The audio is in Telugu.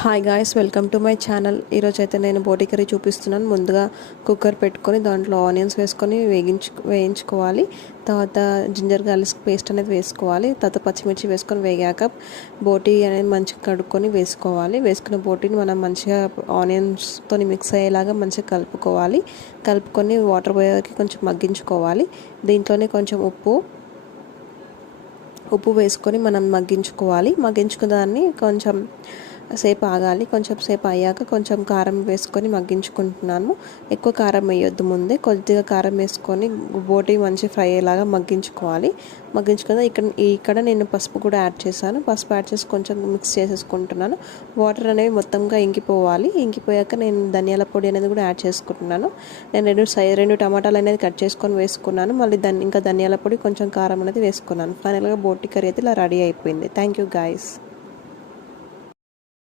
Hi guys, welcome to my channel. ఈరోజు అయితే నేను బోటి కర్రీ చూపిస్తున్నాను. ముందుగా కుక్కర్ పెట్టుకొని దాంట్లో ఆనియన్స్ వేసుకొని వేయించుకోవాలి. తర్వాత జింజర్ గార్లిక్ పేస్ట్ అనేది వేసుకోవాలి. తర్వాత పచ్చిమిర్చి వేసుకొని వేగాక బోటి అనేది మంచిగా కడుక్కొని వేసుకోవాలి. వేసుకున్న బోటిని మనం మంచిగా ఆనియన్స్తో మిక్స్ అయ్యేలాగా మంచిగా కలుపుకొని వాటర్ పోయేకి కొంచెం మగ్గించుకోవాలి. దీంట్లోనే కొంచెం ఉప్పు వేసుకొని మనం మగ్గించుకున్న దాన్ని కొంచెం సేపు ఆగాలి. కొంచెం సేపు అయ్యాక కొంచెం కారం వేసుకొని మగ్గించుకుంటున్నాను. ఎక్కువ కారం వేయొద్దు, ముందే కొద్దిగా కారం వేసుకొని బోటి మంచి ఫ్రై అయ్యేలాగా మగ్గించుకున్న ఇక్కడ నేను పసుపు కూడా యాడ్ చేశాను. పసుపు యాడ్ చేసి కొంచెం మిక్స్ చేసేసుకుంటున్నాను. వాటర్ అనేవి మొత్తంగా ఇంకిపోయాక నేను ధనియాల పొడి అనేది కూడా యాడ్ చేసుకుంటున్నాను. నేను రెండు టమాటాలు అనేది కట్ చేసుకొని వేసుకున్నాను. మళ్ళీ ఇంకా ధనియాల పొడి కొంచెం కారం అనేది వేసుకున్నాను. ఫైనల్గా బోటి కర్రీ అయితే ఇలా రెడీ అయిపోయింది. Thank you guys.